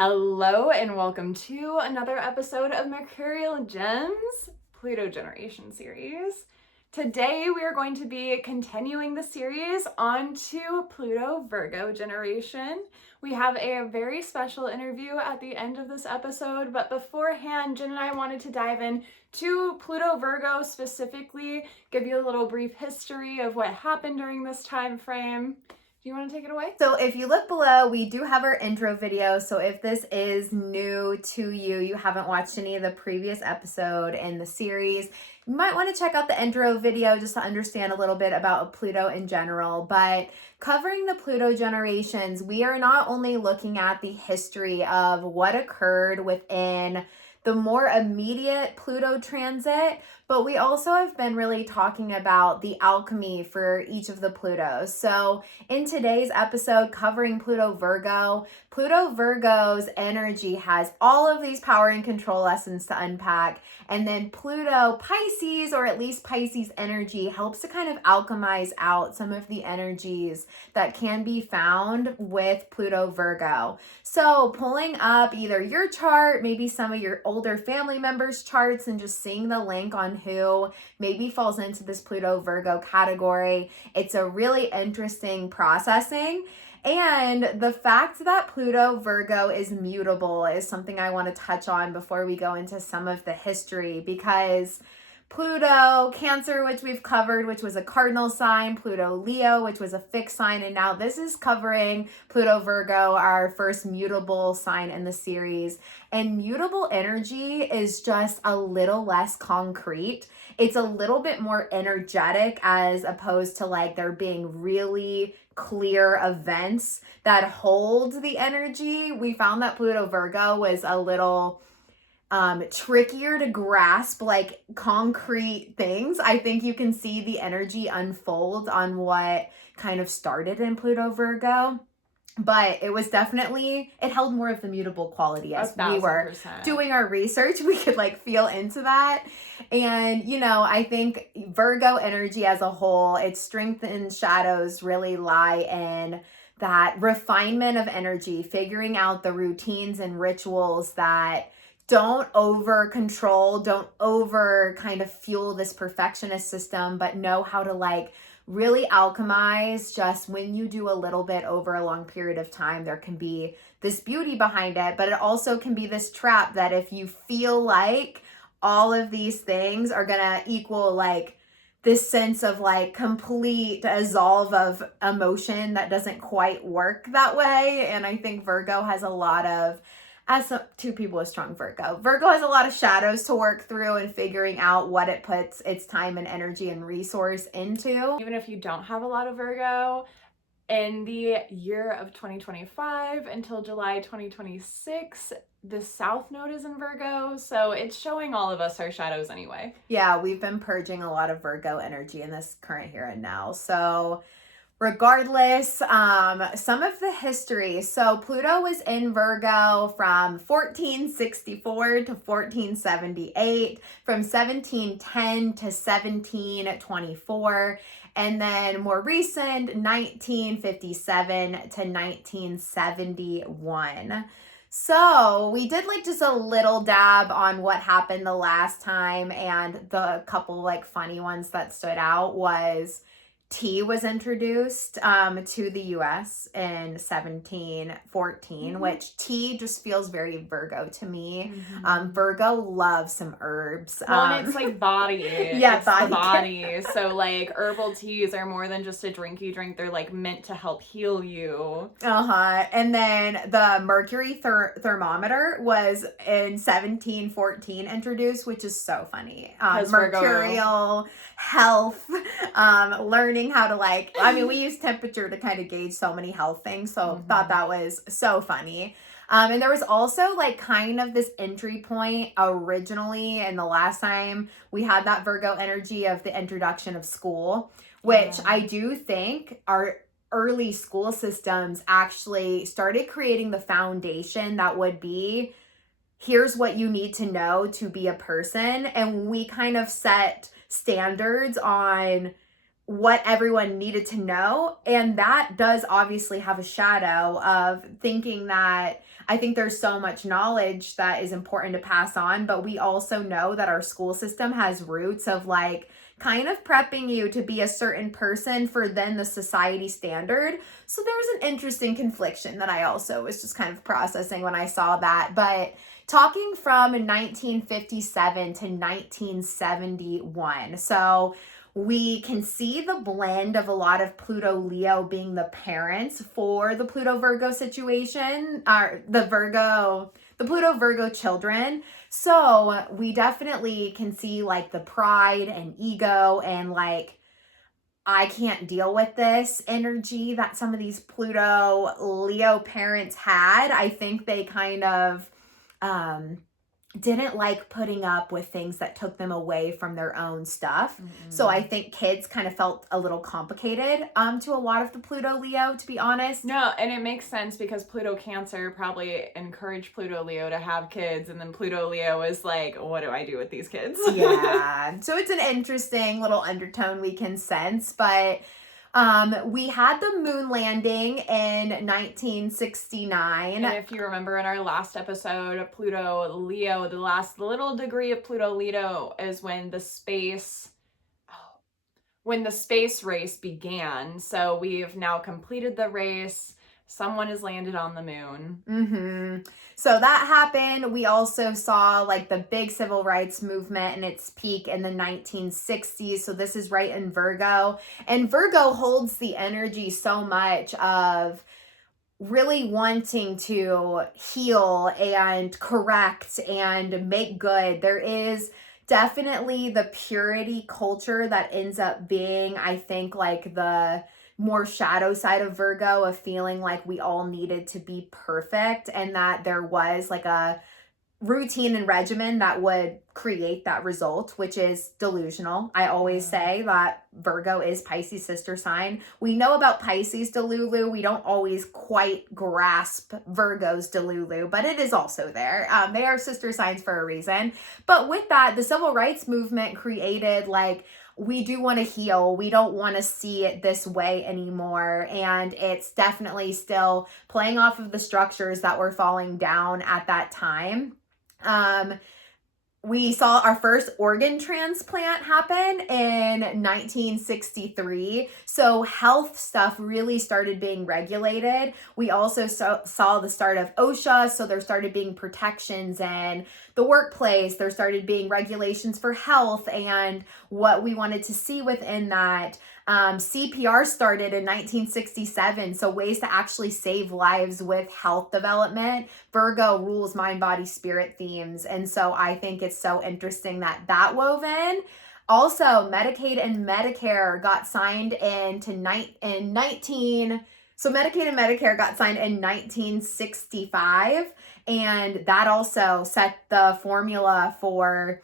Hello and welcome to another episode of Mercurial Gems, Pluto Generation series. Today we are going to be continuing the series on to Pluto Virgo Generation. We have a very special interview at the end of this episode, but beforehand, Jen and I wanted to dive in to Pluto Virgo specifically, give you a little brief history of what happened during this time frame. Do you want to take it away? So if you look below, we do have our intro video. So if this is new to you, you haven't watched any of the previous episode in the series, you might want to check out the intro video just to understand a little bit about Pluto in general. But covering the Pluto generations, we are not only looking at the history of what occurred within the more immediate Pluto transit, but we also have been really talking about the alchemy for each of the Plutos. So in today's episode covering Pluto Virgo's energy has all of these power and control lessons to unpack. And then Pluto Pisces, or at least Pisces energy, helps to kind of alchemize out some of the energies that can be found with Pluto Virgo. So pulling up either your chart, maybe some of your older family members' charts, and just seeing the link on who maybe falls into this Pluto Virgo category. It's a really interesting processing. And the fact that Pluto Virgo is mutable is something I want to touch on before we go into some of the history, because Pluto Cancer, which we've covered, which was a cardinal sign, Pluto Leo, which was a fixed sign, and now this is covering Pluto Virgo, our first mutable sign in the series. And mutable energy is just a little less concrete. It's a little bit more energetic, as opposed to like there being really clear events that hold the energy. We found that Pluto Virgo was a little trickier to grasp, like concrete things. I think you can see the energy unfold on what kind of started in Pluto Virgo. But it was definitely, it held more of the mutable quality as we were doing our research. We could like feel into that. And, you know, I think Virgo energy as a whole, its strength and shadows really lie in that refinement of energy, figuring out the routines and rituals that don't over control, don't over kind of fuel this perfectionist system, but know how to like really alchemize. Just when you do a little bit over a long period of time, there can be this beauty behind it, but it also can be this trap that if you feel like all of these things are gonna equal like this sense of like complete dissolve of emotion, that doesn't quite work that way. And I think Virgo has a lot of, two people with strong Virgo has a lot of shadows to work through and figuring out what it puts its time and energy and resource into. Even if you don't have a lot of Virgo, in the year of 2025 until July 2026, the South Node is in Virgo, so it's showing all of us our shadows anyway. Yeah, we've been purging a lot of Virgo energy in this current here and now. So regardless, some of the history. So Pluto was in Virgo from 1464 to 1478, from 1710 to 1724, and then more recent, 1957 to 1971. So we did like just a little dab on what happened the last time, and the couple like funny ones that stood out was tea was introduced to the US in 1714, which tea just feels very Virgo to me. Virgo loves some herbs. Well, and it's like body. Yeah, it's body. So like herbal teas are more than just a drink you drink. They're like meant to help heal you. And then the mercury thermometer was in 1714 introduced, which is so funny. Mercurial health, learning how to like, I mean, we use temperature to kind of gauge so many health things. So thought that was so funny. And there was also like kind of this entry point originally, and the last time we had that Virgo energy of the introduction of school, which I do think our early school systems actually started creating the foundation that would be, here's what you need to know to be a person. And we kind of set standards on what everyone needed to know. And that does obviously have a shadow of thinking that I think there's so much knowledge that is important to pass on, but we also know that our school system has roots of like kind of prepping you to be a certain person for then the society standard. So there's an interesting confliction that I also was just kind of processing when I saw that. But talking from 1957 to 1971, so we can see the blend of a lot of Pluto Leo being the parents for the Pluto Virgo situation, or the Pluto Virgo children. So we definitely can see like the pride and ego and like, I can't deal with this energy that some of these Pluto Leo parents had. I think they kind of didn't like putting up with things that took them away from their own stuff. Mm-hmm. So I think kids kind of felt a little complicated to a lot of the Pluto Leo, to be honest. No, and it makes sense because Pluto Cancer probably encouraged Pluto Leo to have kids, and then Pluto Leo is like, what do I do with these kids? Yeah. So it's an interesting little undertone we can sense, but we had the moon landing in 1969. And if you remember in our last episode, Pluto Leo, the last little degree of Pluto Leo is when the space race began. So we've now completed the race. Someone has landed on the moon. Mm-hmm. So that happened. We also saw like the big civil rights movement in its peak in the 1960s. So this is right in Virgo. And Virgo holds the energy so much of really wanting to heal and correct and make good. There is definitely the purity culture that ends up being, I think, like the more shadow side of Virgo, of feeling like we all needed to be perfect, and that there was like a routine and regimen that would create that result, which is delusional. I always say that Virgo is Pisces' sister sign. We know about Pisces' delulu. We don't always quite grasp Virgo's delulu, but it is also there. They are sister signs for a reason. But with that, the civil rights movement created like, we do want to heal. We don't want to see it this way anymore. And it's definitely still playing off of the structures that were falling down at that time. We saw our first organ transplant happen in 1963. So health stuff really started being regulated. We also saw the start of OSHA. So there started being protections in the workplace. There started being regulations for health and what we wanted to see within that. CPR started in 1967, so ways to actually save lives with health development. Virgo rules mind, body, spirit themes, and so I think it's so interesting that wove in. Also, Medicaid and Medicare got signed So Medicaid and Medicare got signed in 1965, and that also set the formula for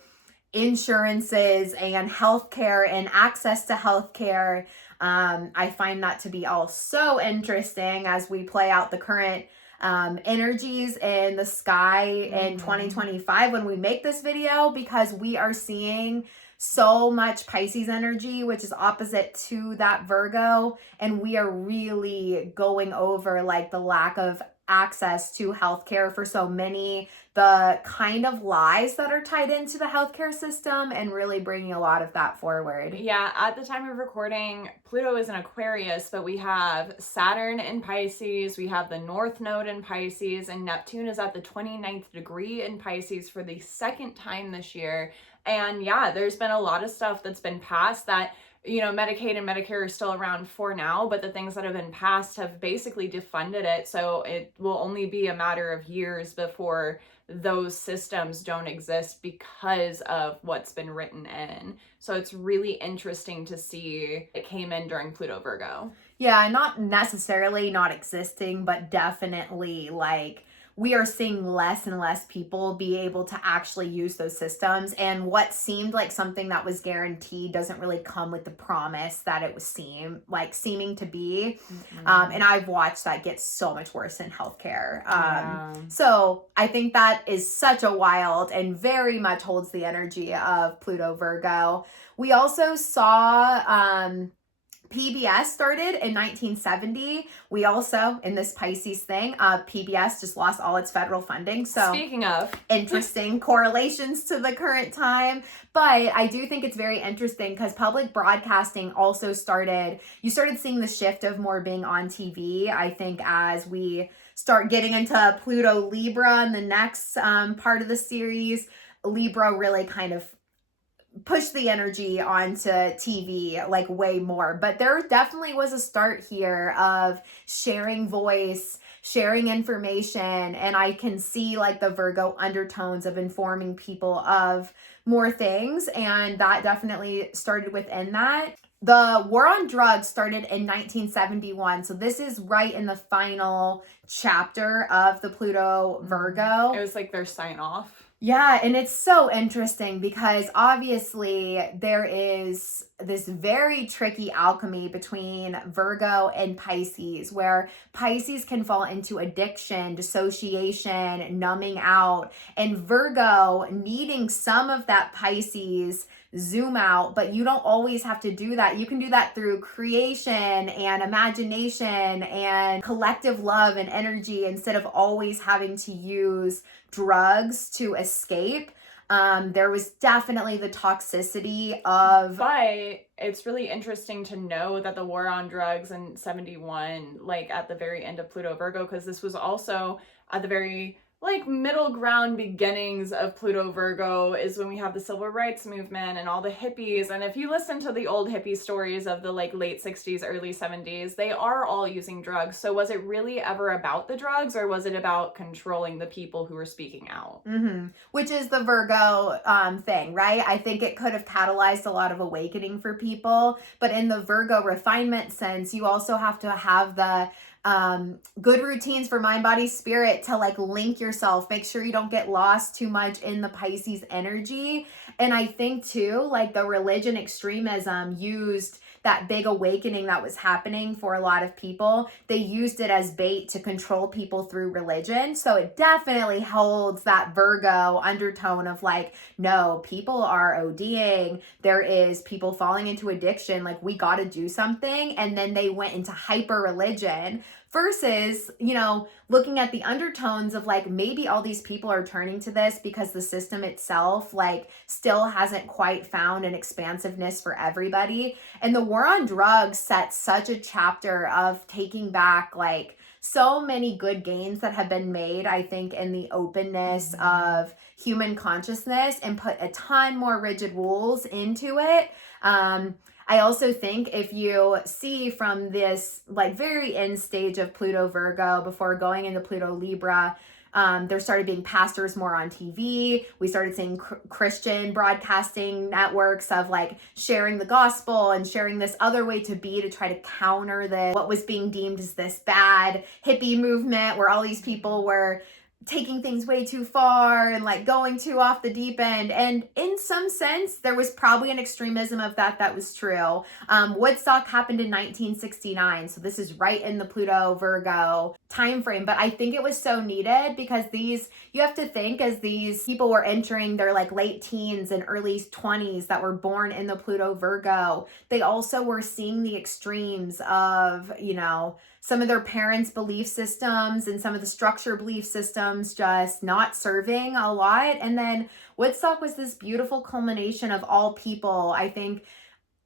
insurances and healthcare and access to healthcare. I find that to be all so interesting as we play out the current energies in the sky in 2025 when we make this video, because we are seeing so much Pisces energy, which is opposite to that Virgo, and we are really going over like the lack of access to healthcare for so many, the kind of lies that are tied into the healthcare system, and really bringing a lot of that forward. Yeah, at the time of recording, Pluto is in Aquarius, but we have Saturn in Pisces, we have the North Node in Pisces, and Neptune is at the 29th degree in Pisces for the second time this year. And yeah, there's been a lot of stuff that's been passed that, you know, Medicaid and Medicare are still around for now, but the things that have been passed have basically defunded it. So it will only be a matter of years before those systems don't exist because of what's been written in. So it's really interesting to see it came in during Pluto Virgo. Yeah, not necessarily not existing, but definitely like we are seeing less and less people be able to actually use those systems. And what seemed like something that was guaranteed doesn't really come with the promise that it was seeming to be. Mm-hmm. And I've watched that get so much worse in healthcare. So I think that is such a wild and very much holds the energy of Pluto Virgo. We also saw PBS started in 1970. We also, in this Pisces thing, PBS just lost all its federal funding. So speaking of interesting correlations to the current time. But I do think it's very interesting because public broadcasting also you started seeing the shift of more being on TV. I think as we start getting into Pluto Libra in the next part of the series, Libra really kind of push the energy onto TV like way more. But there definitely was a start here of sharing voice, sharing information, and I can see like the Virgo undertones of informing people of more things, and that definitely started within that. The war on drugs started in 1971, so this is right in the final chapter of the Pluto Virgo. It was like their sign off. Yeah, and it's so interesting because obviously there is this very tricky alchemy between Virgo and Pisces, where Pisces can fall into addiction, dissociation, numbing out, and Virgo needing some of that Pisces zoom out, but you don't always have to do that. You can do that through creation and imagination and collective love and energy instead of always having to use drugs to escape. There was definitely the toxicity of... But it's really interesting to know that the war on drugs in 71, like at the very end of Pluto Virgo, because this was also at the very like middle ground beginnings of Pluto Virgo is when we have the civil rights movement and all the hippies. And if you listen to the old hippie stories of the like late 60s, early 70s, they are all using drugs. So was it really ever about the drugs, or was it about controlling the people who were speaking out? Mm-hmm. Which is the Virgo thing, right? I think it could have catalyzed a lot of awakening for people. But in the Virgo refinement sense, you also have to have the good routines for mind, body, spirit to like link yourself, make sure you don't get lost too much in the Pisces energy. And I think too, like the religion extremism used that big awakening that was happening for a lot of people. They used it as bait to control people through religion. So it definitely holds that Virgo undertone of like, no, people are ODing. There is people falling into addiction. Like, we got to do something. And then they went into hyper religion versus, you know, looking at the undertones of like, maybe all these people are turning to this because the system itself like still hasn't quite found an expansiveness for everybody. And the war on drugs sets such a chapter of taking back like so many good gains that have been made, I think, in the openness of human consciousness, and put a ton more rigid rules into it. I also think if you see from this like very end stage of Pluto Virgo before going into Pluto Libra, there started being pastors more on TV. We started seeing Christian broadcasting networks of like sharing the gospel and sharing this other way to be to try to counter what was being deemed as this bad hippie movement where all these people were taking things way too far and like going too off the deep end. And in some sense, there was probably an extremism of that was true. Woodstock happened in 1969. So this is right in the Pluto Virgo time frame. But I think it was so needed because you have to think as these people were entering their like late teens and early 20s that were born in the Pluto Virgo, they also were seeing the extremes of, you know, some of their parents' belief systems and some of the structure belief systems just not serving a lot. And then Woodstock was this beautiful culmination of all people. I think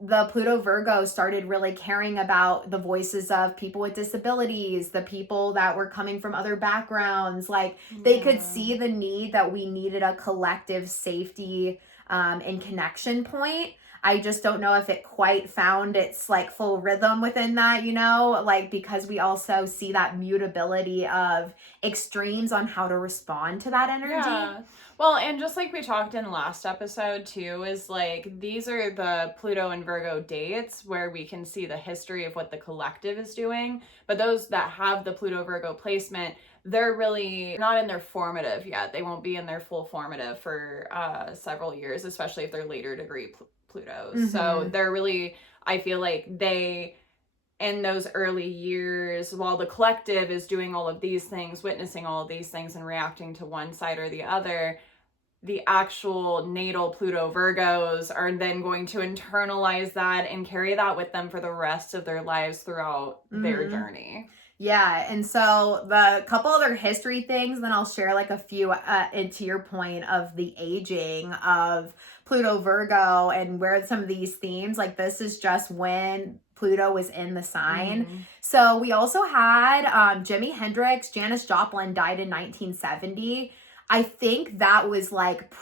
the Pluto Virgo started really caring about the voices of people with disabilities, the people that were coming from other backgrounds. Like they could see the need that we needed a collective safety and connection point. I just don't know if it quite found its like full rhythm within that, you know, like because we also see that mutability of extremes on how to respond to that energy. Yeah. Well, and just like we talked in last episode too, is like these are the Pluto and Virgo dates where we can see the history of what the collective is doing. But those that have the Pluto Virgo placement, they're really not in their formative yet. They won't be in their full formative for several years, especially if they're later degree Plutos. Mm-hmm. So they're really, I feel like they, in those early years, while the collective is doing all of these things, witnessing all of these things and reacting to one side or the other, the actual natal Pluto Virgos are then going to internalize that and carry that with them for the rest of their lives throughout their journey. Yeah, and so the couple other history things, then I'll share like a few into your point of the aging of Pluto Virgo and where some of these themes, like this is just when Pluto was in the sign. So we also had Jimi Hendrix, Janis Joplin died in 1970. I think that was like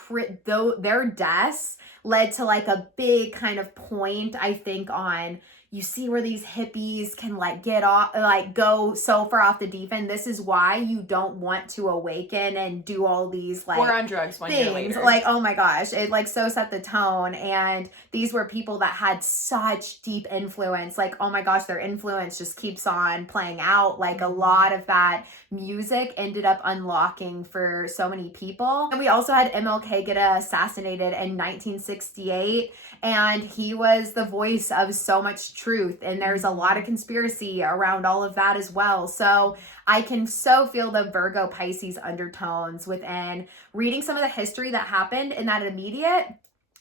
their deaths led to like a big kind of point, I think, on you see where these hippies can like get off, like go so far off the deep end. This is why you don't want to awaken and do all these like or on drugs one year later. Like, oh my gosh, it like so set the tone. And these were people that had such deep influence. Like, oh my gosh, their influence just keeps on playing out. Like a lot of that music ended up unlocking for so many people. And we also had MLK get assassinated in 1968. And he was the voice of so much truth. And there's a lot of conspiracy around all of that as well. So I can so feel the Virgo Pisces undertones within reading some of the history that happened in that immediate.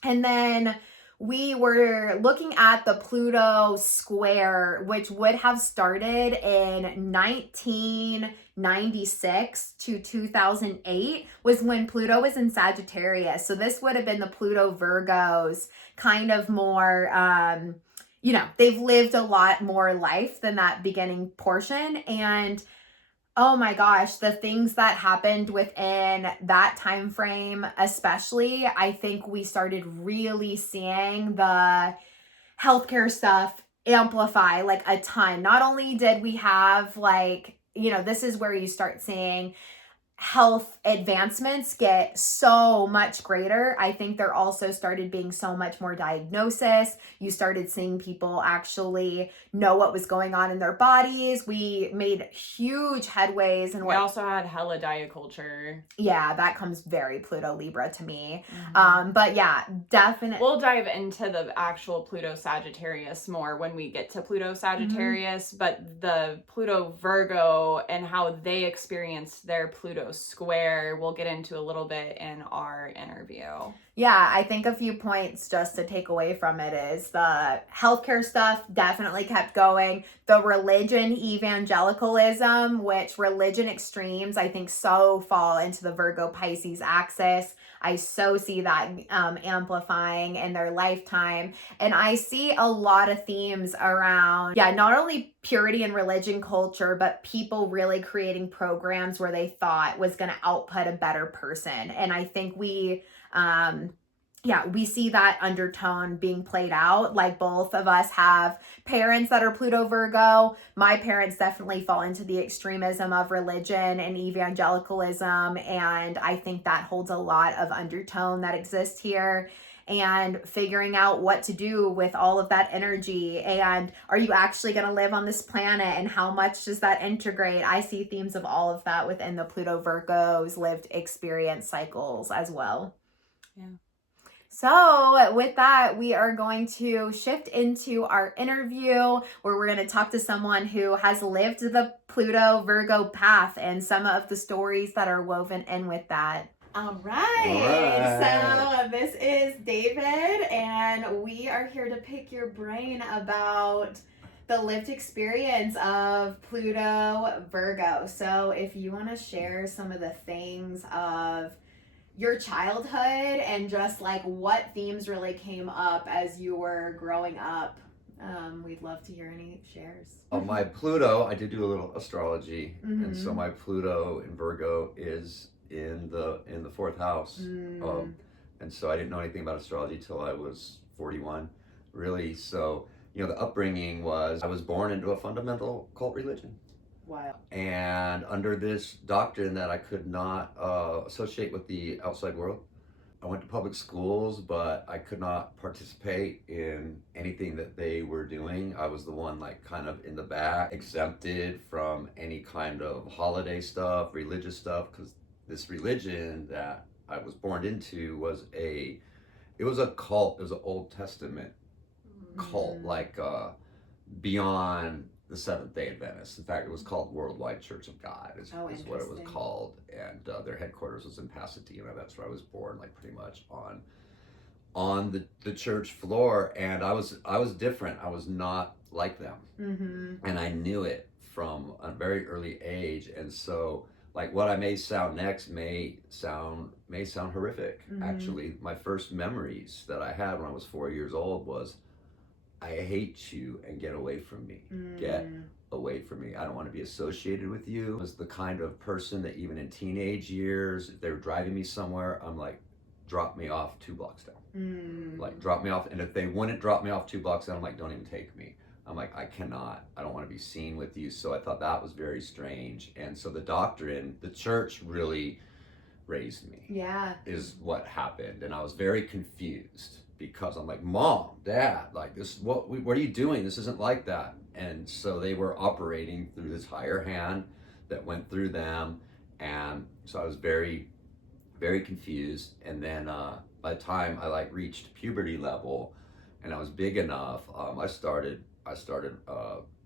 And then we were looking at the Pluto square, which would have started in 1996 to 2008 was when Pluto was in Sagittarius. So this would have been the Pluto Virgos kind of more, you know, they've lived a lot more life than that beginning portion. And oh my gosh, the things that happened within that time frame, especially, I think we started really seeing the healthcare stuff amplify like a ton. Not only did we have like, you know, this is where you start seeing health advancements get so much greater. I think there also started being so much more diagnosis. You started seeing people actually know what was going on in their bodies. We made huge headways. And we also had hella diet culture. Yeah, that comes very Pluto Libra to me. But yeah, definitely. We'll dive into the actual Pluto Sagittarius more when we get to Pluto Sagittarius, but the Pluto Virgo and how they experienced their Pluto square we'll get into a little bit in our interview. Yeah, I think a few points just to take away from it is the healthcare stuff definitely kept going. The religion evangelicalism, which religion extremes, I think so fall into the Virgo Pisces axis. I so see that amplifying in their lifetime. And I see a lot of themes around, yeah, not only purity and religion culture, but people really creating programs where they thought was going to output a better person. And I think we see that undertone being played out. Like both of us have parents that are Pluto Virgo. My parents definitely fall into the extremism of religion and evangelicalism. And I think that holds a lot of undertone that exists here. And figuring out what to do with all of that energy. And are you actually going to live on this planet? And how much does that integrate? I see themes of all of that within the Pluto Virgo's lived experience cycles as well. Yeah. So with that, we are going to shift into our interview where we're going to talk to someone who has lived the Pluto Virgo path and some of the stories that are woven in with that. All right. So this is David, and we are here to pick your brain about the lived experience of Pluto Virgo. So if you want to share some of the things of your childhood and just like what themes really came up as you were growing up, we'd love to hear any shares. My Pluto, I did do a little astrology, and so my Pluto in Virgo is in the fourth house, and so I didn't know anything about astrology till I was 41, really. So the upbringing was I was born into a fundamental cult religion. Wow. And under this doctrine that I could not associate with the outside world. I went to public schools, but I could not participate in anything that they were doing. I was the one like kind of in the back, exempted from any kind of holiday stuff, religious stuff, because this religion that I was born into was a cult. It was an Old Testament cult, like beyond the Seventh-day Adventists. In fact, it was called Worldwide Church of God, is what it was Interesting. called. And their headquarters was in Pasadena. That's where I was born, like pretty much on the church floor. And I was different. I was not like them. Mm-hmm. And I knew it from a very early age. And so, like, what I may sound next may sound horrific. Actually, my first memories that I had when I was 4 years old was, I hate you and get away from me. Get away from me. I don't want to be associated with you. I was the kind of person that even in teenage years, if they were driving me somewhere, I'm like, drop me off 2 blocks down. Like, drop me off. And if they wouldn't drop me off 2 blocks down, I'm like, don't even take me. I'm like, I don't want to be seen with you. So I thought that was very strange. And so the doctrine, the church really raised me. Yeah. Is what happened. And I was very confused because I'm like, Mom, Dad, like, this, what are you doing? This isn't like that. And so they were operating through this higher hand that went through them. And so I was very, very confused. And then by the time I like reached puberty level and I was big enough, I started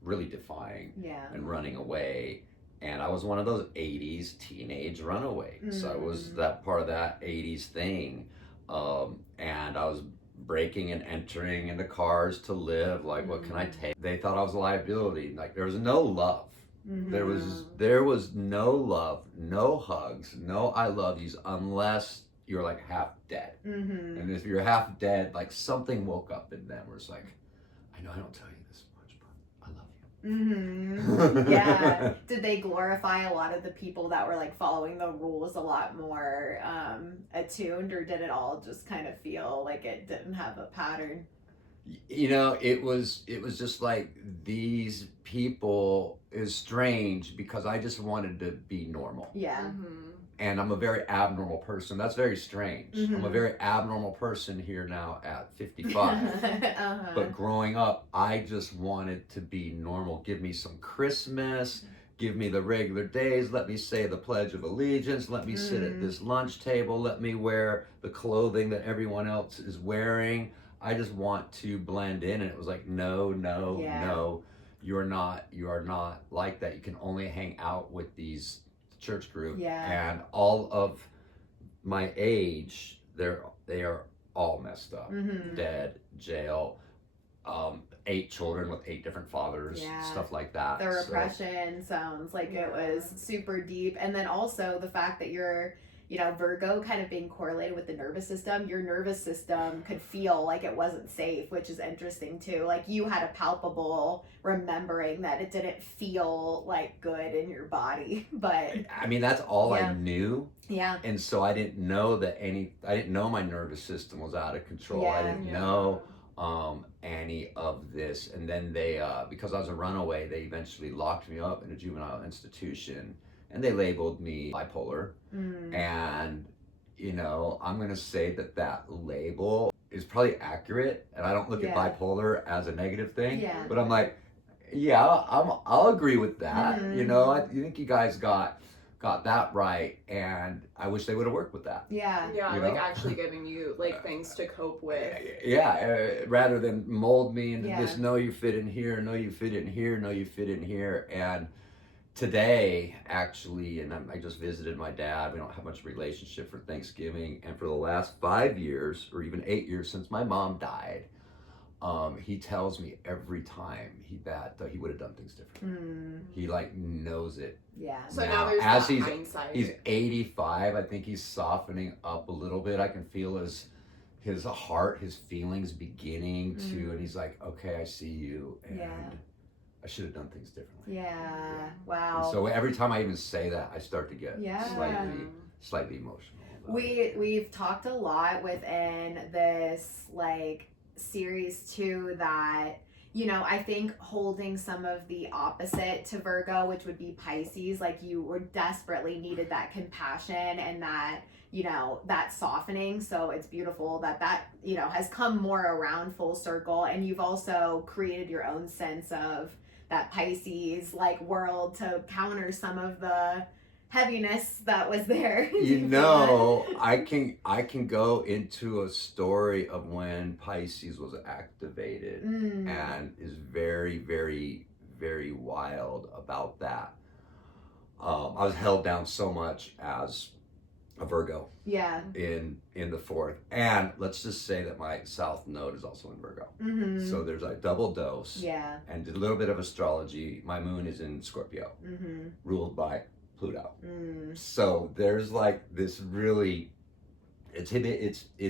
really defying and running away. And I was one of those 80s teenage runaways. I was that part of that 80s thing. And I was breaking and entering into cars to live. Like, what can I take? They thought I was a liability. Like, there was no love. There was no love, no hugs, no I love yous unless you're like half dead. And if you're half dead, like something woke up in them where it's like, I know I don't tell you this much, but I love you. Yeah. Did they glorify a lot of the people that were like following the rules a lot more attuned, or did it all just kind of feel like it didn't have a pattern? You know, it was just like these people is strange because I just wanted to be normal. Yeah. And I'm a very abnormal person. That's very strange. I'm a very abnormal person here now at 55. But growing up, I just wanted to be normal. Give me some Christmas. Give me the regular days. Let me say the Pledge of Allegiance. Let me sit at this lunch table. Let me wear the clothing that everyone else is wearing. I just want to blend in. And it was like, no, you are not like that. You can only hang out with these church group. And all of my age, they are all messed up. Dead, jail, 8 children with 8 different fathers, stuff like that. The repression sounds like it was super deep. And then also the fact that you're, you know, Virgo kind of being correlated with the nervous system, your nervous system could feel like it wasn't safe, which is interesting too. Like you had a palpable remembering that it didn't feel like good in your body. But I mean, that's all I knew. Yeah. And so I didn't know my nervous system was out of control. I didn't know any of this. And then they, because I was a runaway, they eventually locked me up in a juvenile institution. And they labeled me bipolar. And, you know, I'm going to say that label is probably accurate. And I don't look at bipolar as a negative thing. But I'm like, I'll agree with that. You know, I think you guys got that right. And I wish they would have worked with that. Yeah, like actually giving you like things to cope with. Rather than mold me into this, no, you fit in here, no, you fit in here, no, you fit in here. And today, actually, and I just visited my dad. We don't have much relationship for Thanksgiving. And for the last 5 years, or even 8 years since my mom died, he tells me every time that he would have done things differently. He like knows it. So now there's that hindsight. He's 85. I think he's softening up a little bit. I can feel his heart, his feelings beginning to, and he's like, okay, I see you. And I should have done things differently. Wow. And so every time I even say that, I start to get slightly emotional. We've talked a lot within this like series too that, you know, I think holding some of the opposite to Virgo, which would be Pisces, like you were desperately needed that compassion and that, you know, that softening. So it's beautiful that, you know, has come more around full circle. And you've also created your own sense of that Pisces like world to counter some of the heaviness that was there. You know, I can go into a story of when Pisces was activated and is very, very, very wild about that. I was held down so much as a Virgo Yeah. in the fourth, and let's just say that my south node is also in Virgo. Mm-hmm. So there's a double dose. Yeah. And did a little bit of astrology. My moon is in Scorpio, ruled by Pluto. So there's like this really, it's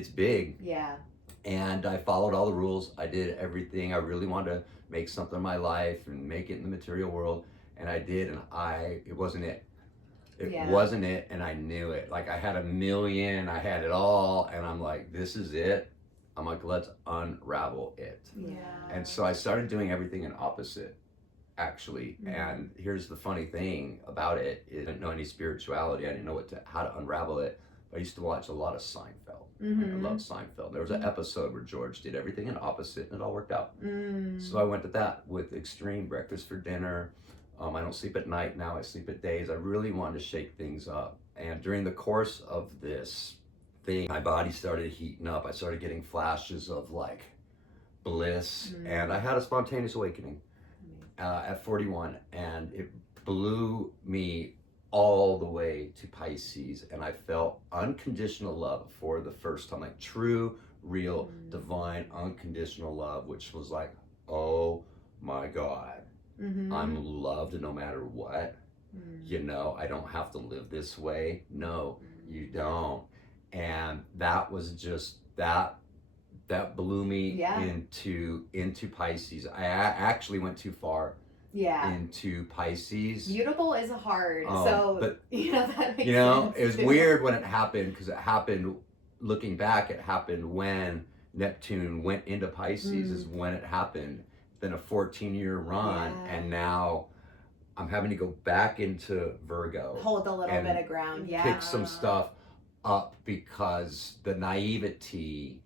big. Yeah. And I followed all the rules. I did everything. I really wanted to make something of my life and make it in the material world, and I did. And it wasn't it. It wasn't it, and I knew it. Like I had $1 million, I had it all, and I'm like, this is it. I'm like, let's unravel it. Yeah. And so I started doing everything in opposite, actually. And here's the funny thing about it: I didn't know any spirituality. I didn't know how to unravel it. I used to watch a lot of Seinfeld. I love Seinfeld. There was an episode where George did everything in opposite, and it all worked out. So I went to that with extreme breakfast for dinner. I don't sleep at night now, I sleep at days. I really wanted to shake things up. And during the course of this thing, my body started heating up. I started getting flashes of like bliss. And I had a spontaneous awakening at 41. And it blew me all the way to Pisces. And I felt unconditional love for the first time, like true, real, divine, unconditional love, which was like, oh my God. I'm loved no matter what. You know, I don't have to live this way. No, you don't. And that was just that blew me into Pisces. I actually went too far into Pisces. Mutable is hard. But that makes sense. It was weird when it happened, because it happened, looking back, it happened when Neptune went into Pisces is when it happened. Been a 14-year run, and now I'm having to go back into Virgo, hold a little bit of ground, pick some stuff up, because the naivety,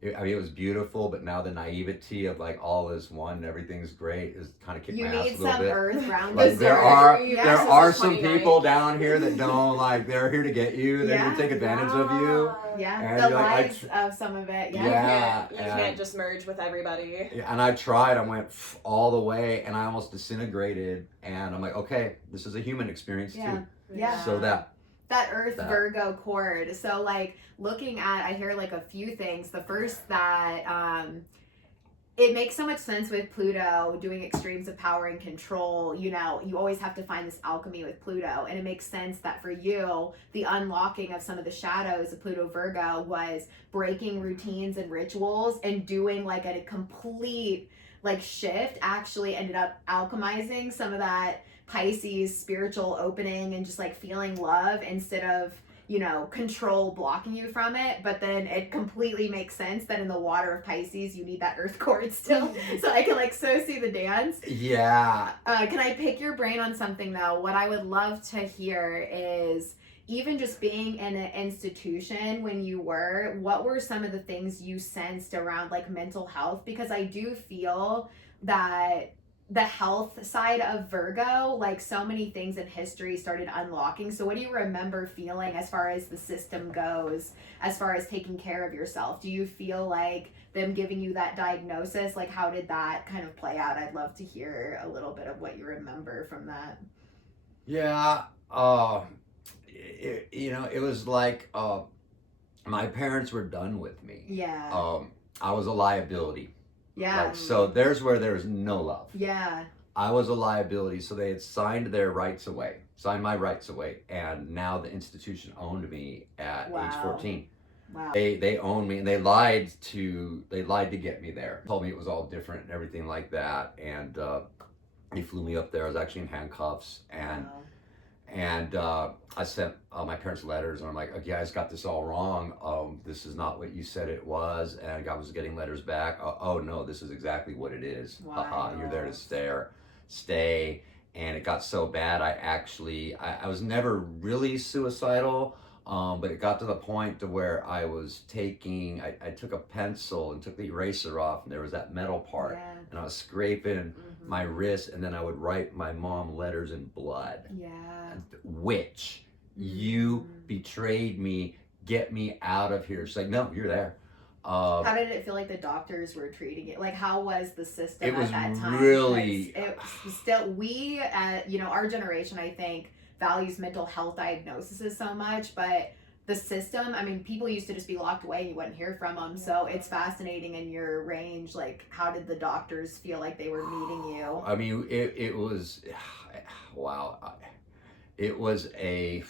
it was beautiful, but now the naivety of like all is one, everything's great, is kind of kicked my ass a little bit. You need some earth round. Like there are some people down here that don't, like, they're here to get you, they're here to take advantage of you. And the lies of some of it. You can't just merge with everybody. And I tried, I went all the way, and I almost disintegrated, and I'm like, okay, this is a human experience too. So that Earth Virgo chord. So like looking at, I hear like a few things. The first, that it makes so much sense with Pluto doing extremes of power and control. You always have to find this alchemy with Pluto. And it makes sense that for you, the unlocking of some of the shadows of Pluto Virgo was breaking routines and rituals, and doing like a complete like shift actually ended up alchemizing some of that Pisces spiritual opening, and just like feeling love instead of control blocking you from it. But then it completely makes sense that in the water of Pisces you need that earth cord still. So I can like so see the dance. Can I pick your brain on something though? What I would love to hear is, even just being in an institution when you were, what were some of the things you sensed around like mental health? Because I do feel that the health side of Virgo, like so many things in history started unlocking. So what do you remember feeling as far as the system goes, as far as taking care of yourself? Do you feel like them giving you that diagnosis, like how did that kind of play out? I'd love to hear a little bit of what you remember from that. It was like my parents were done with me. I was a liability. So there's where there's no love. I was a liability, so they had signed my rights away, and now the institution owned me at age 14. They owned me, and they lied to get me there. Told me it was all different and everything like that, and they flew me up there. I was actually in handcuffs, and I sent my parents letters, and I'm like, okay, I just got this all wrong. This is not what you said it was. And I was getting letters back. Oh no, this is exactly what it is. You're there to stay. And it got so bad, I was never really suicidal, but it got to the point to where I took a pencil and took the eraser off, and there was that metal part, and I was scraping my wrist, and then I would write my mom letters in blood. Witch, you betrayed me, get me out of here. She's like, no, you're there. How did it feel like the doctors were treating it? Like, how was the system It was at that time? really. It was still, we, our generation, I think, values mental health diagnoses so much, but the system, I mean, people used to just be locked away and you wouldn't hear from them. So it's fascinating in your range. Like, how did the doctors feel like they were meeting you? I mean, it was, wow. It was a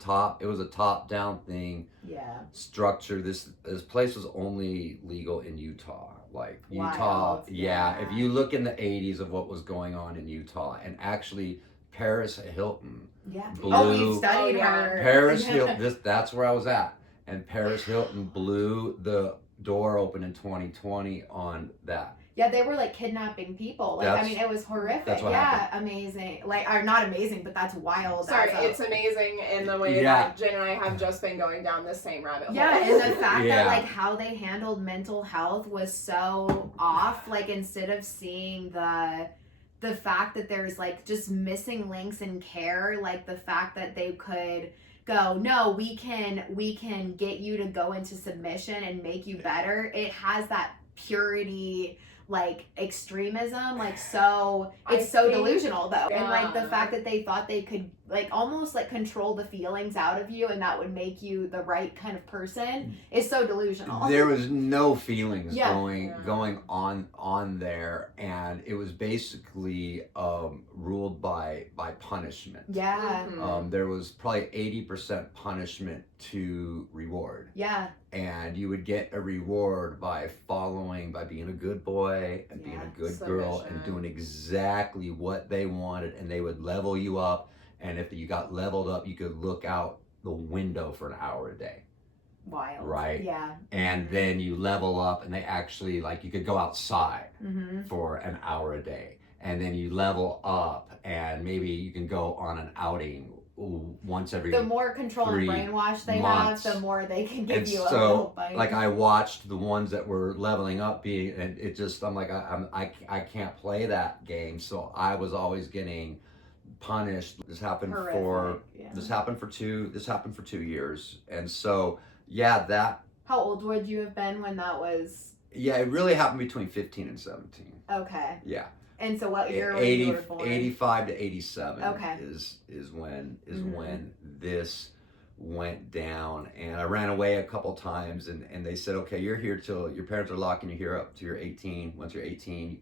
top down thing. Yeah. Structure. This place was only legal in Utah. Like Utah, Wild. yeah. If you look in the 80s of what was going on in Utah, and actually Paris Hilton. Yeah. Blew, we studied her. Paris Hilton. That's where I was at, and Paris Hilton blew the door open in 2020 on that. Yeah, they were like kidnapping people. Like, I mean, it was horrific. That's what happened. Amazing. Like, or not amazing, but that's wild. Sorry, it's amazing in the way that Jen and I have just been going down the same rabbit hole. Yeah, and the fact that like how they handled mental health was so off. Like, instead of seeing the fact that there's like just missing links in care, like the fact that they could go, no, we can get you to go into submission and make you better. It has that purity, like extremism, like so it's so delusional though. And like the fact that they thought they could like almost like control the feelings out of you and that would make you the right kind of person is so delusional. There was no feelings going on there, and it was basically ruled by punishment. Yeah. There was probably 80% punishment to reward. Yeah. And you would get a reward by being a good boy and being a good girl and doing exactly what they wanted, and they would level you up. And if you got leveled up, you could look out the window for an hour a day. Wild. Right? Yeah. And then you level up, and they actually, like, you could go outside for an hour a day. And then you level up, and maybe you can go on an outing once every The more control and brainwash they have, the more they can give you a little bite. Like, I watched the ones that were leveling up and it just, I'm like, I can't play that game. So I was always getting punished. This happened for 2 years. And so that. How old would you have been when that was? Yeah, it really happened between 15 and 17. Okay. Yeah. And so what year were you born? 85 to 87 okay. is when this went down. And I ran away a couple times, and they said, okay, you're here till your parents are locking you here up to you're 18. Once you're 18,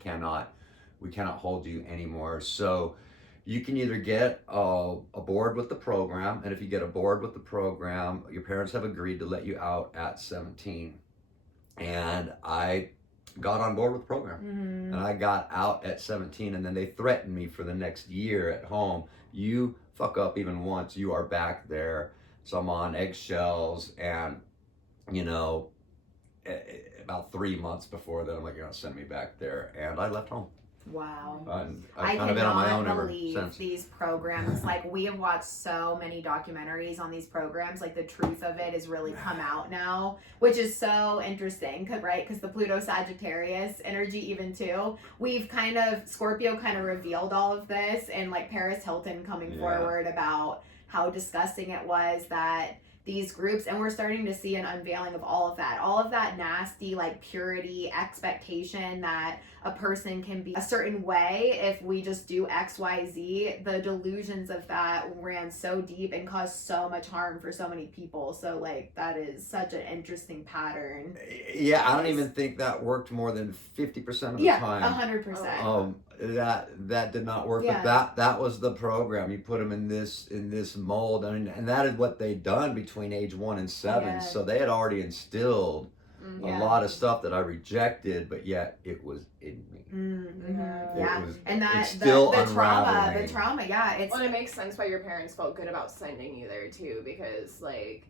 we cannot hold you anymore. So you can either get aboard with the program, and if you get aboard with the program, your parents have agreed to let you out at 17. And I got on board with the program, and I got out at 17, and then they threatened me for the next year at home. You fuck up even once, you are back there. So I'm on eggshells, and about 3 months before that, I'm like, you're not sending me back there, and I left home. Wow. I've kind of been on my own ever believe since. These programs, like, we have watched so many documentaries on these programs, like the truth of it has really come out now, which is so interesting, right? Because the Pluto Sagittarius energy even too, Scorpio kind of revealed all of this, and like Paris Hilton coming forward about how disgusting it was that these groups, and we're starting to see an unveiling of all of that nasty, like, purity expectation that a person can be a certain way if we just do XYZ. The delusions of that ran so deep and caused so much harm for so many people. So like, that is such an interesting pattern. Yeah, I don't even think that worked more than 50% of the time. 100%. That did not work. Yeah. But that was the program. You put them in this mold, and that is what they'd done between age 1 and 7. Yeah. So they had already instilled a lot of stuff that I rejected, but yet it was in me. And it's still the unraveling. trauma, Well, it makes sense why your parents felt good about sending you there too, because like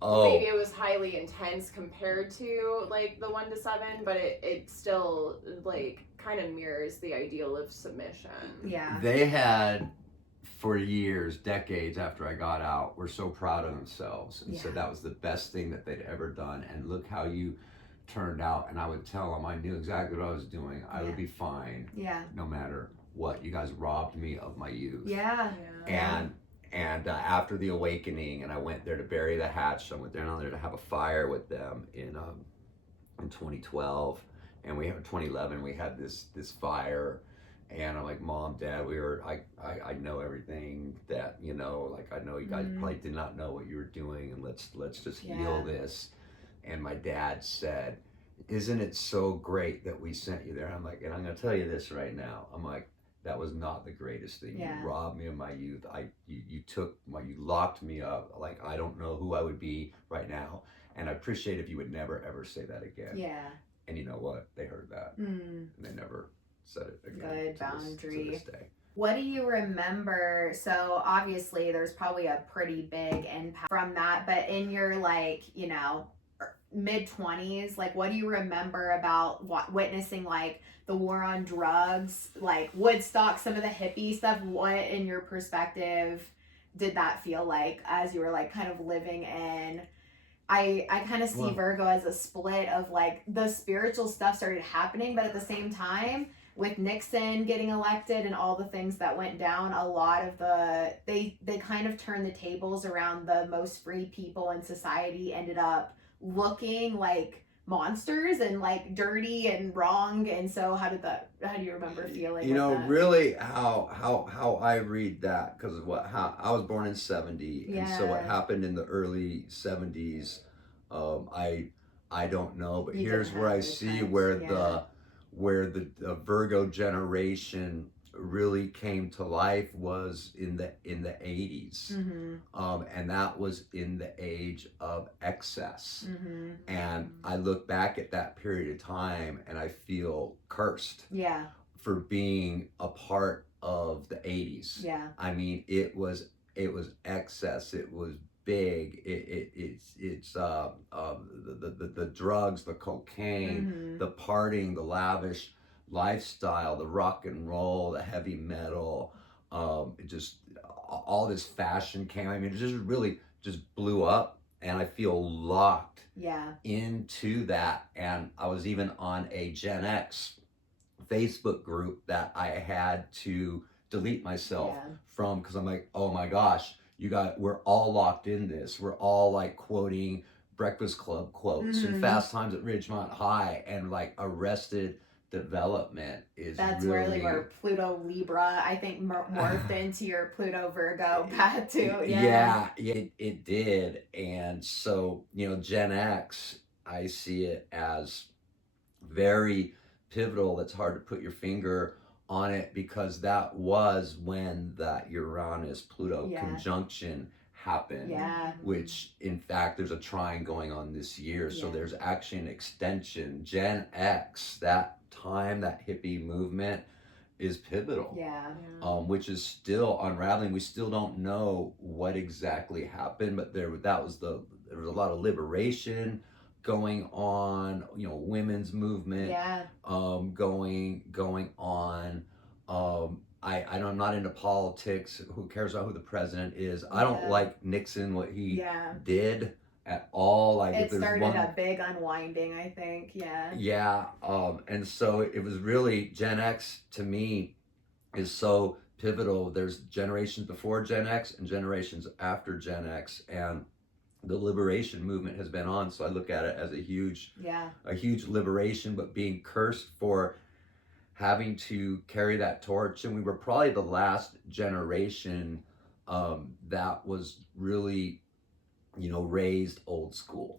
Oh. Maybe it was highly intense compared to like the 1 to 7, but it still like kind of mirrors the ideal of submission. Yeah. They had, for years, decades after I got out, were so proud of themselves and said that was the best thing that they'd ever done. And look how you turned out. And I would tell them I knew exactly what I was doing. I would be fine. Yeah. No matter what. You guys robbed me of my youth. Yeah. And And after the awakening, and I went there to bury the hatch. I went there to have a fire with them in 2012, and we had 2011. We had this fire, and I'm like, Mom, Dad, I know everything that, you know, like I know you guys probably did not know what you were doing, and let's just heal this. And my dad said, isn't it so great that we sent you there? I'm like, and I'm gonna tell you this right now. I'm like, that was not the greatest thing. You robbed me of my youth. You locked me up. Like, I don't know who I would be right now. And I appreciate if you would never ever say that again. Yeah. And you know what? They heard that. And they never said it again. Good boundary. To this day. What do you remember? So obviously there's probably a pretty big impact from that, but in your, like, you know, mid-20s, like, what do you remember about witnessing, like, the war on drugs, like Woodstock, some of the hippie stuff? What, in your perspective, did that feel like as you were, like, kind of living in? I kind of see Virgo as a split of, like, the spiritual stuff started happening, but at the same time, with Nixon getting elected and all the things that went down, a lot of they kind of turned the tables around. The most free people in society ended up looking like monsters and, like, dirty and wrong. And so how do you remember feeling? You know, that? Really how I read that, because how I was born in 70, and so what happened in the early 70s, I don't know, but here's where I see where the Virgo generation really came to life was in the 80s. And that was in the age of excess. And I look back at that period of time and I feel cursed for being a part of the 80s. I mean, it was excess. It was big. It's the drugs, the cocaine, the partying, the lavish lifestyle, the rock and roll, the heavy metal, just all this fashion came. I mean, it just really just blew up, and I feel locked into that. And I was even on a Gen X Facebook group that I had to delete myself from, because I'm like, oh my gosh, we're all locked in this. We're all, like, quoting Breakfast Club quotes and Fast Times at Ridgemont High, and, like, Arrested Development is that's really where Pluto Libra, I think, morphed into your Pluto Virgo path too. It did. And so, you know, Gen X, I see it as very pivotal. That's hard to put your finger on it, because that was when that Uranus Pluto conjunction happened, which in fact there's a trine going on this year, so there's actually an extension. Gen X, that time, that hippie movement is pivotal, which is still unraveling. We still don't know what exactly happened, but there was a lot of liberation going on, you know, women's movement going on. I'm not into politics. Who cares about who the president is? I don't like Nixon, what he did at all. Like, it started a big unwinding, I think. And so it was really, Gen X to me is so pivotal. There's generations before Gen X and generations after Gen X, and the liberation movement has been on. So I look at it as a huge liberation, but being cursed for having to carry that torch. And we were probably the last generation that was really, you know, raised old school.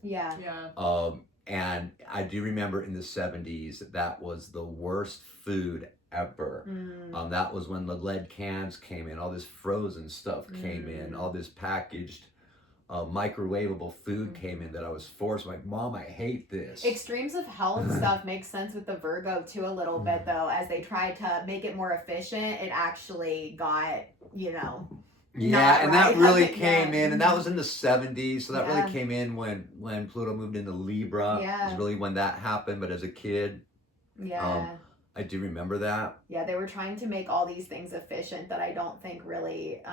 And I do remember in the 70s that was the worst food ever. That was when the lead cans came in, all this frozen stuff came in, all this packaged microwavable food came in that I was forced. Like, Mom, I hate this. Extremes of health stuff makes sense with the Virgo too a little bit, though. As they tried to make it more efficient, it actually got, you know, and that really came in, and that was in the 70s, so that really came in when Pluto moved into Libra. Is really when that happened. But as a kid, I do remember that. They were trying to make all these things efficient that I don't think really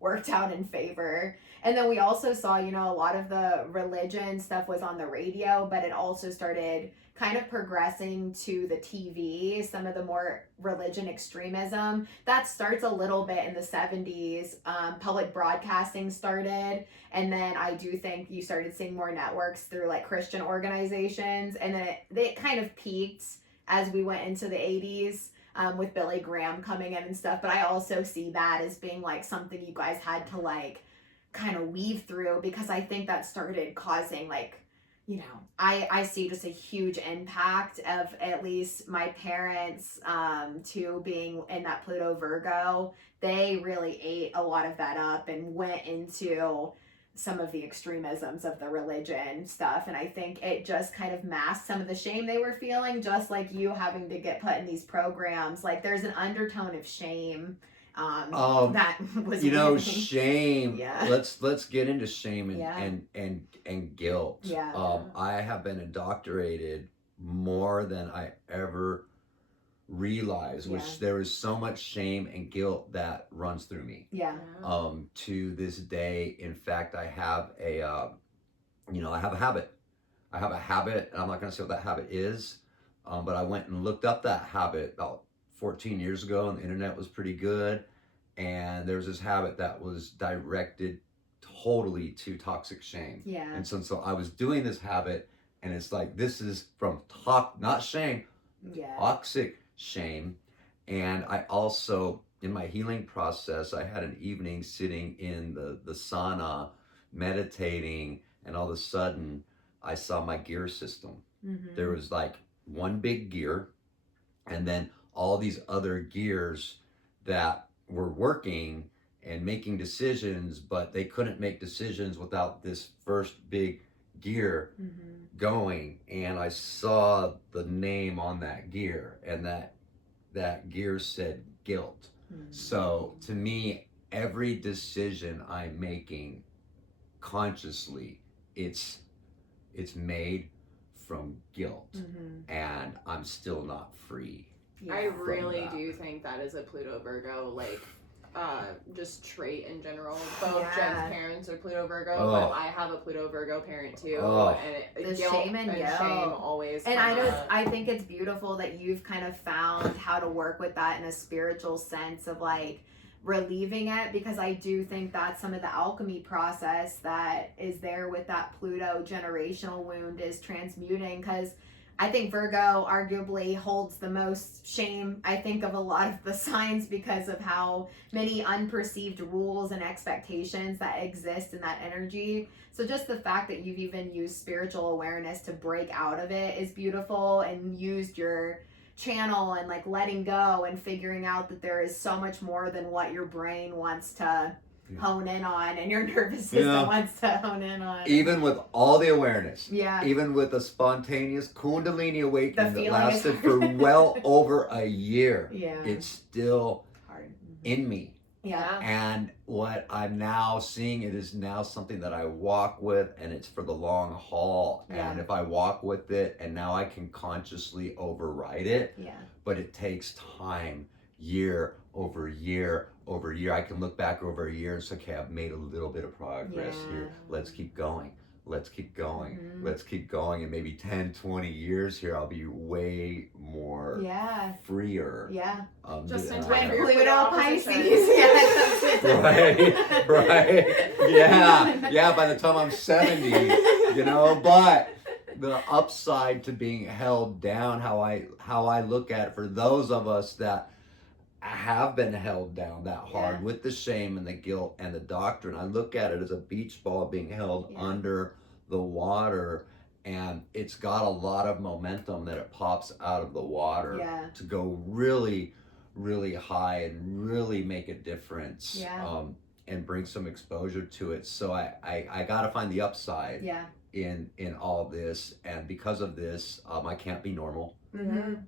worked out in favor. And then we also saw, you know, a lot of the religion stuff was on the radio, but it also started kind of progressing to the TV, some of the more religion extremism. That starts a little bit in the 70s. Public broadcasting started. And then I do think you started seeing more networks through like Christian organizations. And then it kind of peaked as we went into the 80s. With Billy Graham coming in and stuff. But I also see that as being like something you guys had to like kind of weave through, because I think that started causing like, you know, I see just a huge impact of at least my parents to being in that Pluto Virgo. They really ate a lot of that up and went into some of the extremisms of the religion stuff, and I think it just kind of masked some of the shame they were feeling, just like you having to get put in these programs. Like there's an undertone of shame that was, you know, really... shame. Yeah. Let's get into shame and guilt. Yeah. I have been indoctrinated more than I ever realized, which there is so much shame and guilt that runs through me. Yeah. To this day. In fact, I have a I have a habit. And I'm not going to say what that habit is, but I went and looked up that habit about 14 years ago, and the internet was pretty good. And there was this habit that was directed totally to toxic shame. Yeah. And so I was doing this habit, and it's like, this is from not shame, toxic shame. And I also, in my healing process, I had an evening sitting in the sauna, meditating, and all of a sudden I saw my gear system. Mm-hmm. There was like one big gear, and then all these other gears that were working and making decisions, but they couldn't make decisions without this first big gear going. And I saw the name on that gear, and that gear said guilt. So to me, every decision I'm making consciously, it's made from guilt, and I'm still not free. I really do think that is a Pluto Virgo, like, just trait in general. Both Jen's parents are Pluto Virgo, but I have a Pluto Virgo parent too. And the guilt shame and shame always. And I think it's beautiful that you've kind of found how to work with that in a spiritual sense of like relieving it, because I do think that's some of the alchemy process that is there with that Pluto generational wound, is transmuting. Because I think Virgo arguably holds the most shame, I think, of a lot of the signs, because of how many unperceived rules and expectations that exist in that energy. So just the fact that you've even used spiritual awareness to break out of it is beautiful, and used your channel and like letting go and figuring out that there is so much more than what your brain wants to hone in on and your nervous system wants to hone in on. Even with all the awareness, Yeah. even with a spontaneous Kundalini awakening The that feeling is lasted for well over a year, Yeah. it's still Hard. in me. Yeah. And what I'm now seeing, it is now something that I walk with, and it's for the long haul. Yeah. And if I walk with it, and now I can consciously override it, Yeah. but it takes time, year over year over year. I can look back over a year and say, okay, I've made a little bit of progress here. Let's keep going. Let's keep going. Let's keep going. And maybe 10, 20 years here, I'll be way more freer. Yeah. Just in When time for your Pluto Pisces. Pisces. Right. Yeah, by the time I'm 70, you know, but the upside to being held down, how I look at it, for those of us that have been held down that hard with the shame and the guilt and the doctrine, I look at it as a beach ball being held under the water, and it's got a lot of momentum that it pops out of the water to go really, really high and really make a difference, and bring some exposure to it. So I got to find the upside in all this, and because of this, I can't be normal.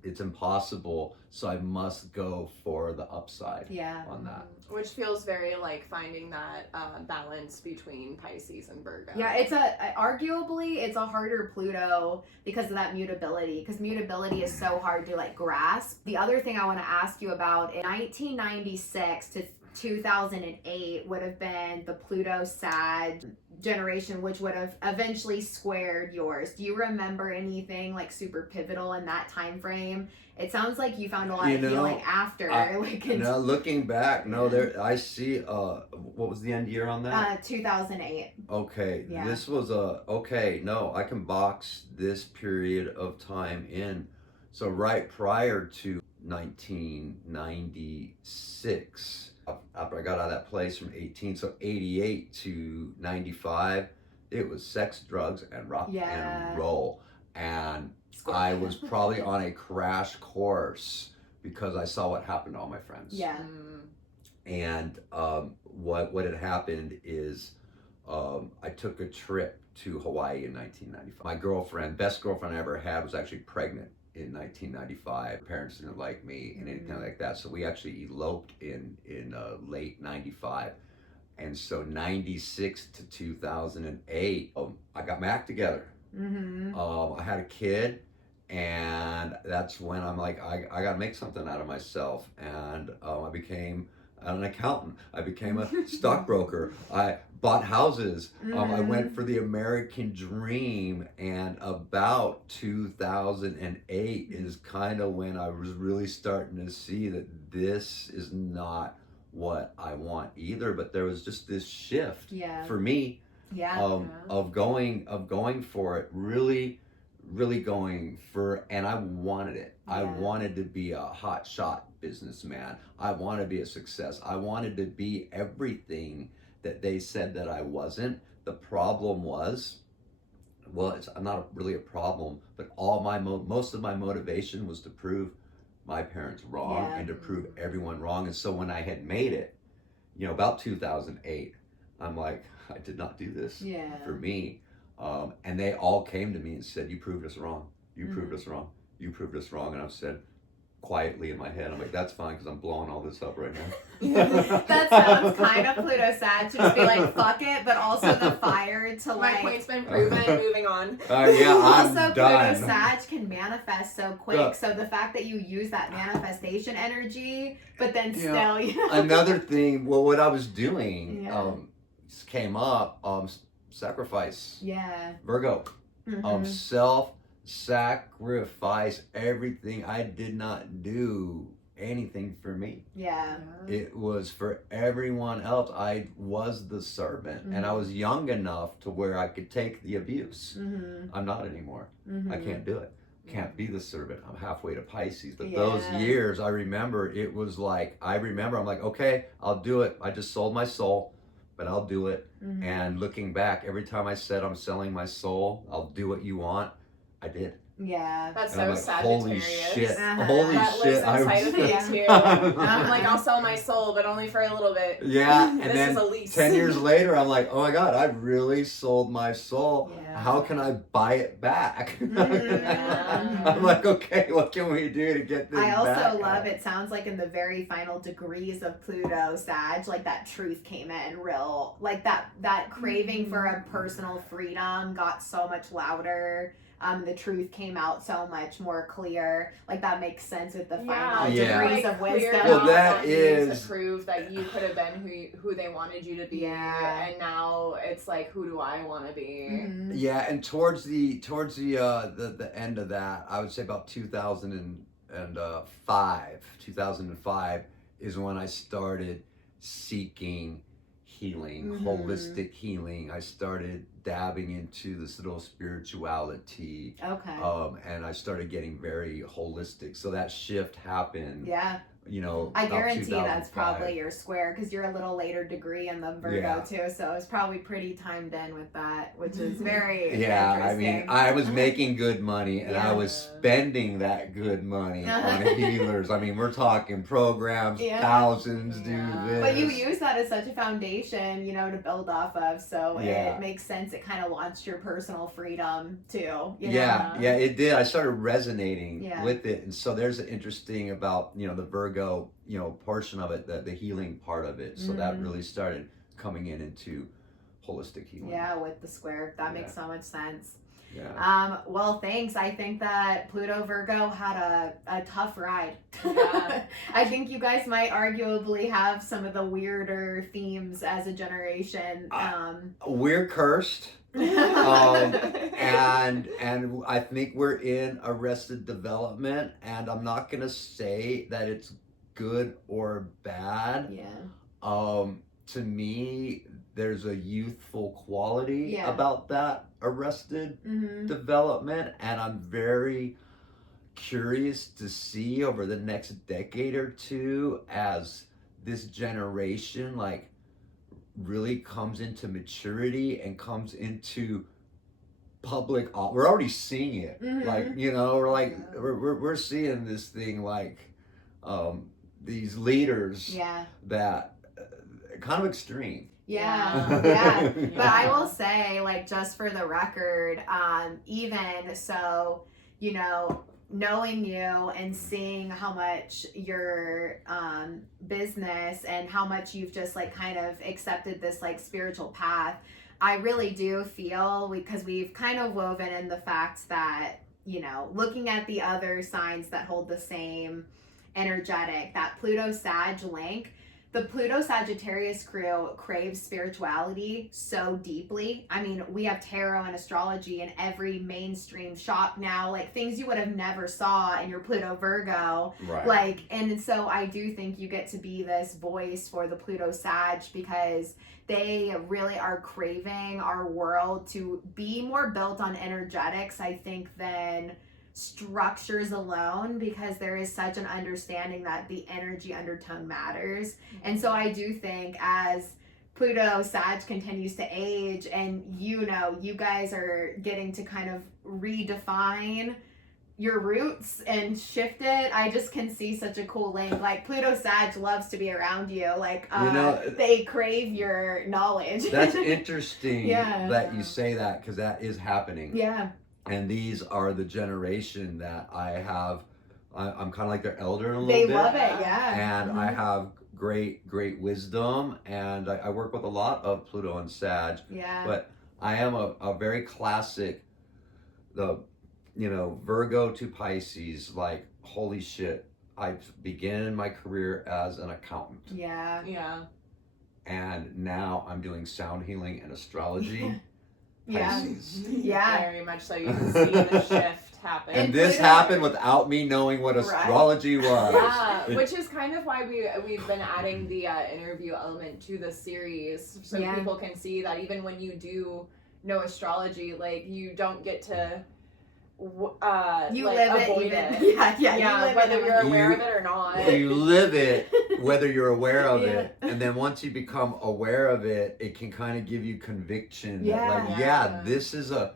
It's impossible, so I must go for the upside on that. Which feels very like finding that balance between Pisces and Virgo. Yeah, it's arguably it's a harder Pluto because of that mutability, because mutability is so hard to like grasp. The other thing I want to ask you about, in 1996 to 2008 would have been the Pluto Sag generation, which would have eventually squared yours. Do you remember anything like super pivotal in that time frame? It sounds like you found a lot of healing after. No, looking back, no, there I see. What was the end year on that? 2008. Okay, Yeah. this was okay. No, I can box this period of time in. So right prior to 1996, after I got out of that place from 18, so 88 to 95, it was sex, drugs, and rock and roll. And I was probably on a crash course because I saw what happened to all my friends. Yeah. And what had happened is I took a trip to Hawaii in 1995. My girlfriend, best girlfriend I ever had, was actually pregnant in 1995. Her parents didn't like me and anything like that, so we actually eloped in late 95. And so 96 to 2008, I got my act together. I had a kid, and that's when I'm like, I gotta make something out of myself. And I became an accountant. I became a stockbroker. I bought houses. I went for the American dream. And about 2008 is kind of when I was really starting to see that this is not what I want either. But there was just this shift for me. Of going for it, really going for, and I wanted it. I wanted to be a hot shot businessman. I wanted to be a success. I wanted to be everything that they said that I wasn't. The problem was, well, it's not really a problem, but most of my motivation was to prove my parents wrong and to prove everyone wrong. And so when I had made it, about 2008, I'm like, I did not do this for me. And they all came to me and said, you proved us wrong. You proved us wrong. You proved us wrong. And I've said quietly in my head, I'm like, that's fine because I'm blowing all this up right now. That sounds kind of Pluto Sag to just be like, fuck it, but also the fire to My point's been proven, moving on. Also, I'm Pluto done. Sag can manifest so quick. So the fact that you use that manifestation energy, but then still, Another thing, well, what I was doing came up, sacrifice. Virgo. Self-sacrifice, everything. I did not do anything for me. It was for everyone else. I was the servant, and I was young enough to where I could take the abuse. I'm not anymore. I can't do it. Can't be the servant. I'm halfway to Pisces. But those years, I remember, it was like, I'm like, okay, I'll do it. I just sold my soul, but I'll do it. And looking back, every time I said I'm selling my soul, I'll do what you want, I did. That's and so I'm like, holy Sagittarius. shit. Holy that shit. Lives inside of me too. I'm like, I'll sell my soul, but only for a little bit. And this then is a lease. 10 years later, I'm like, oh my God, I really sold my soul. How can I buy it back? I'm like, okay, what can we do to get this back? I also love, it sounds like in the very final degrees of Pluto Sag, like that truth came in real, like that craving for a personal freedom got so much louder. The truth came out so much more clear. Like that makes sense with the final degrees of wisdom. Well, that is to prove that you could have been who they wanted you to be, and now it's like, who do I want to be? And towards the end of that, I would say about 2005 is when I started seeking healing, holistic healing. I started dabbing into this little spirituality. And I started getting very holistic. So that shift happened. I guarantee that's probably your square, because you're a little later degree in the Virgo too, so it's probably pretty timed in with that, which is very I mean, I was making good money, and I was spending that good money on healers. I mean, we're talking programs, thousands do this. But you use that as such a foundation, to build off of, so it makes sense. It kind of launched your personal freedom too. It did. I started resonating with it, and so there's an interesting about the Virgo portion of it, the healing part of it. So that really started coming into holistic healing. Yeah, with the square. That makes Yeah. so much sense. Yeah. Well, thanks. I think that Pluto Virgo had a tough ride. Yeah. I think you guys might arguably have some of the weirder themes as a generation. We're cursed. And I think we're in arrested development, and I'm not gonna say that it's good or bad. Yeah. To me, there's a youthful quality Yeah. about that arrested Mm-hmm. development, and I'm very curious to see over the next decade or two as this generation like really comes into maturity and comes into public. We're already seeing it. Mhm. Like, you know, we're seeing this thing, like these leaders Yeah. that kind of extreme. Yeah. Yeah. Yeah. But I will say, like, just for the record, even so, you know, knowing you and seeing how much your business and how much you've just like kind of accepted this like spiritual path, I really do feel, because we've kind of woven in the fact that, you know, looking at the other signs that hold the same energetic, that Pluto Sag link, the Pluto Sagittarius crew craves spirituality so deeply. I mean, we have tarot and astrology in every mainstream shop now, like things you would have never saw in your Pluto Virgo. Right. Like, and so I do think you get to be this voice for the Pluto Sag, because they really are craving our world to be more built on energetics, I think, than structures alone, because there is such an understanding that the energy undertone matters. And so I do think as Pluto Sag continues to age, and you know, you guys are getting to kind of redefine your roots and shift it, I just can see such a cool link. Like, Pluto Sag loves to be around you. Like, You know, they crave your knowledge. That's interesting. Yeah. That you say that, because that is happening. Yeah. And these are the generation that I have. I'm kind of like their elder a little They bit. love it, yeah. And I have great wisdom, and I work with a lot of Pluto and Sag. Yeah. But I am a very classic, Virgo to Pisces, like, holy shit. I began my career as an accountant. Yeah. Yeah. And now I'm doing sound healing and astrology. Yeah. Pisces. Yeah. Very much so. You can see the shift happen. And this Pluto- happened without me knowing what astrology was. Yeah, which is kind of why we've been adding the interview element to the series, so Yeah. people can see that even when you do know astrology, like, you don't get to You like, live avoid it. it. Yeah. Yeah, You live whether it. you're aware You- of it or not. You live it whether you're aware of Yeah. it. And then once you become aware of it, it can kind of give you conviction. That, Yeah. like, Yeah. this is Soul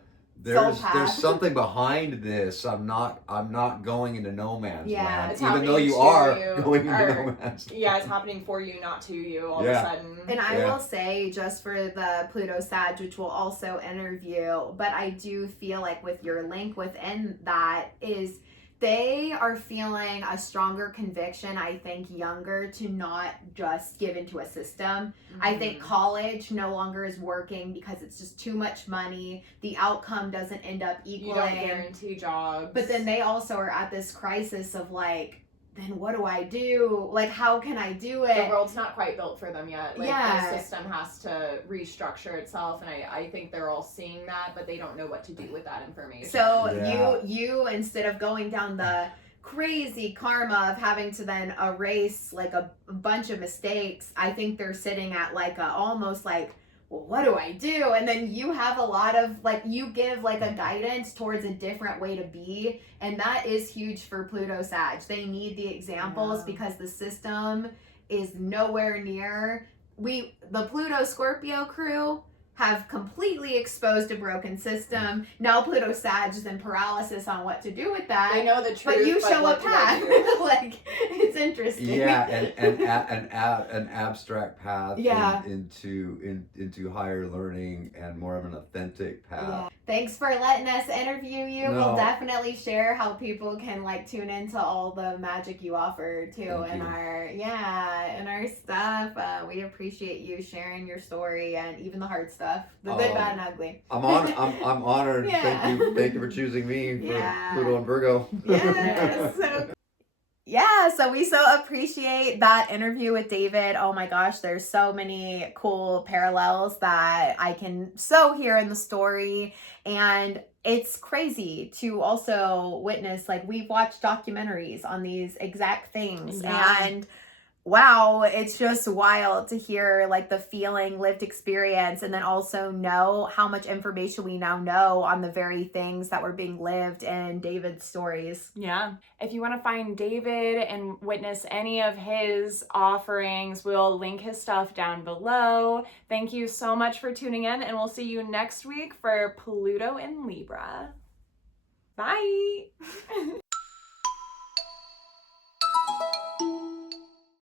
path. there's something behind this. I'm not going into no man's Yeah, land. it's Even though happening you to are you, going into or- no man's land. Yeah, it's happening for you, not to you, all Yeah. of a sudden. And I Yeah. will say, just for the Pluto Sag, which we'll also interview, but I do feel like with your link within that is they are feeling a stronger conviction, I think, younger, to not just give into a system. I think college no longer is working because it's just too much money. The outcome doesn't end up You don't equaling. guarantee jobs. But then they also are at this crisis of like, then what do I do? Like, how can I do the it? world's not quite built for them yet. Like, Yeah. the system has to restructure itself, and I think they're all seeing that, but they don't know what to do with that information. So Yeah. you instead of going down the crazy karma of having to then erase like a bunch of mistakes, I think they're sitting at like a almost like, well, what do I do? And then you have a lot of like, you give like a guidance towards a different way to be, and that is huge for Pluto Sag. They need the examples because the system is nowhere near. The Pluto Scorpio crew have completely exposed a broken system. Now Pluto Sag is in paralysis on what to do with that. They know the truth, but you show a what do they path. do? Like, it's interesting. Yeah, an abstract path Yeah. into higher learning and more of an authentic path. Yeah. Thanks for letting us interview you. No. We'll definitely share how people can like tune into all the magic you offer too Thank in you. our stuff. We appreciate you sharing your story and even the hard stuff. stuff. The good, bad, and ugly. I'm honored. Yeah. Thank you for choosing me for Yeah. Pluto and Virgo. Yes. Yeah, so we so appreciate that interview with David. Oh my gosh, there's so many cool parallels that I can so hear in the story. And it's crazy to also witness, like, we've watched documentaries on these exact things. Yeah. And wow, it's just wild to hear like the feeling, lived experience, and then also know how much information we now know on the very things that were being lived in David's stories. Yeah. If you want to find David and witness any of his offerings, we'll link his stuff down below. Thank you so much for tuning in, and we'll see you next week for Pluto in Libra. Bye.